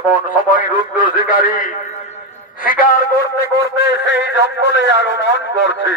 এমন সময় রুদ্র শিকারী শিকার করতে করতে সেই জঙ্গলে আগমন করছে।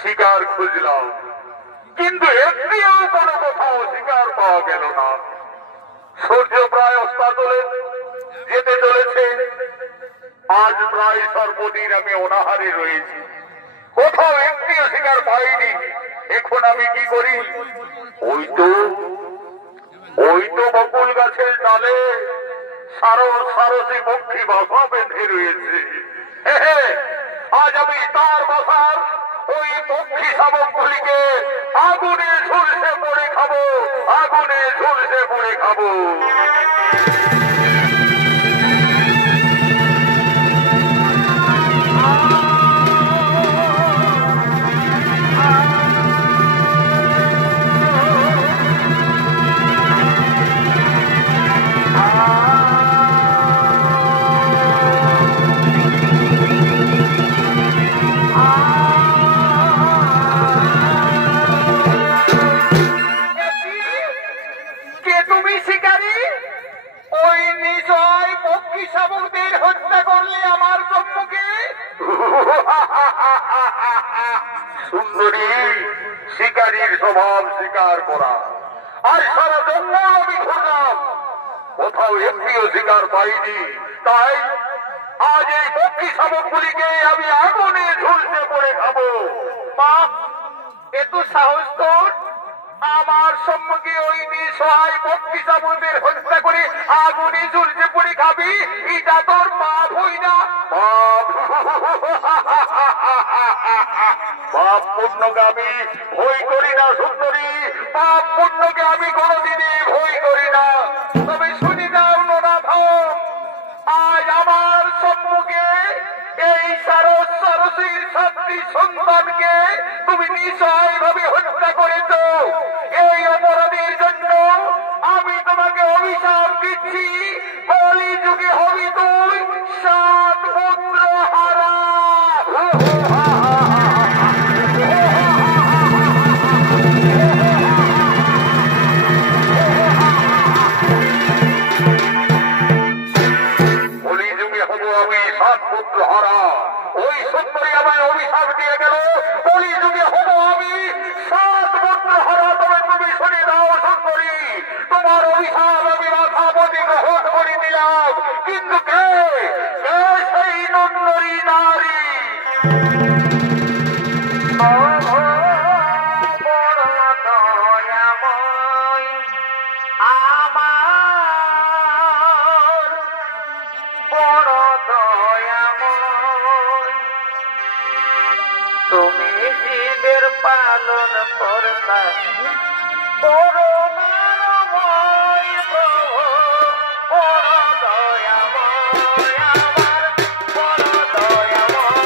শিকার খুঁজলাম, কিন্তু একটিও কোনো কোথাও শিকার পাওয়া গেল না। সূর্য প্রায় অস্তাচলে যেতে চলেছে, আজ প্রায় সর্বদিন আমি অনাহারে রয়েছি, কোথাও একটিও শিকার পাইনি। এখন আমি কি করি? ওই তো বকুল গাছের ডালে সারসী পক্ষী বাসা বেঁধে রয়েছে। আজ আমি তার বাসার ওই পক্ষী শাবকগুলিকে আগুনে ঝুলসে পড়ে খাবো, আগুনে ঝুলসে পড়ে খাবো। সুন্দরী, শিকারীর স্বভাব শিকার করা, আর সারা জঙ্গল আমি খুঁজলাম, কোথাও একটিও শিকার পাইনি। তাই আজ এই পক্ষী শাবকগুলিকে আমি আগুনে ঝুলসে পড়ে খাবো। সাহস তোর আমার সম্মুখে ওই নিঃসহায় ভক্তি চাবুদের হত্যা করে আগুনে ঝুলছে পড়ে খাবি? এটা তোর পাপ হই না? পাপ পুণ্যকে আমি ভয় করি না সুন্দরী, পাপ পুণ্যকে আমি কোনদিনই ভয় করি না। তবে শুনি যাও নোনাথম, আজ আমার সম্মুখে এই সরসীর সাতটি সন্তানকে তুমি নিঃসহায় ভাবে হত্যা করেছ। এই অপরাধের জন্য আমি তোমাকে অভিশাপ দিচ্ছি, কলি যুগে হবি তুই 7 পুত্র হারা। ওই সুন্দরী আমায় অভিশাপ দিয়ে গেল, কলি যুগে হব আমি 7 পুত্র হারা। তবে তুমি শুনে দাও সুন্দরী, তোমার অভিশাপ আমি মাথাপতি গ্রহণ করে দিলাম। কিন্তু কে সেই নন্দরী নারী? তুমি জীবের পালন করতা করুণাময় প্রভু, বড় দয়াময় আমার, বড় দয়াময়,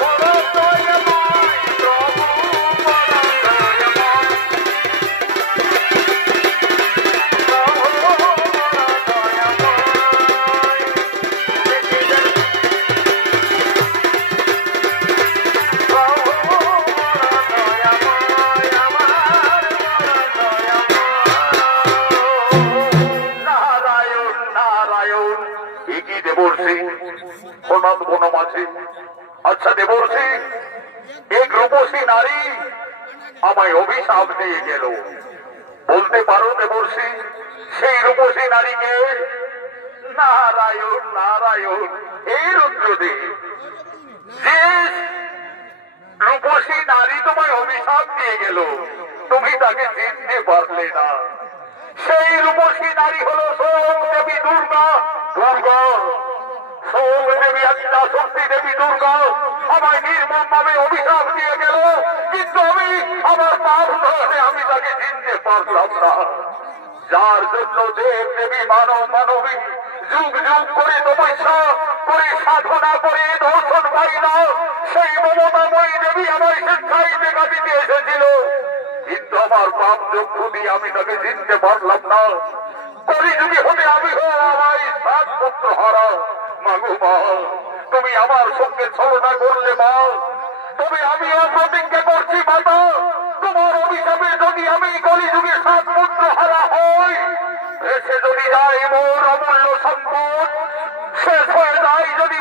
বড় দয়াময় প্রভু, বড় দয়াময় প্রভু, বড় দয়াময়। আচ্ছা দেবর্ষী, এক রূপসী নারী আমায় অভিশাপ দিয়ে গেল। বলতে পারো দেবর্ষী সেই রূপসী নারীকে? নারায়ণ নারায়ণ, এই রুদ্রদেব, যে রূপসী নারী তোমায় অভিশাপ দিয়ে গেল তুমি তাকে চিনতে পারলে না। সেই রূপসী নারী হলো সোম দেবী দুর্গা। দুর্গা সোম দেবী একটা শক্তি দেবী দুর্গা আমায় নির্মম ভাবে অভিশাপ দিয়ে গেল, কিন্তু আমি আমার পাপ ধরে আমি তাকে চিনতে পারলাম না। যার জন্য দেব দেবী মানব মানবী যুগ যুগ করে তপস্যা করে সাধনা করে দর্শন পাইলা, সেই মমতাময়ী দেবী আমার স্বেচ্ছায় দেখা দিতে এসেছিল, কিন্তু আমার পাপ চক্ষু দিয়ে আমি তাকে চিনতে পারলাম না। কলিযুগে হতে আমি আমায় 7 পুত্র হারা। মাগো মা, তুমি আমার সঙ্গে ছলনা করলে মা, তবে আমিও প্রতিজ্ঞা করছি মাতা, তোমার অভিশাপে যদি আমি কলিযুগে 7 পুত্র হারা হই, এসে যদি যায় মোর অমূল্য সম্পদ, শেষ হয়ে যায় যদি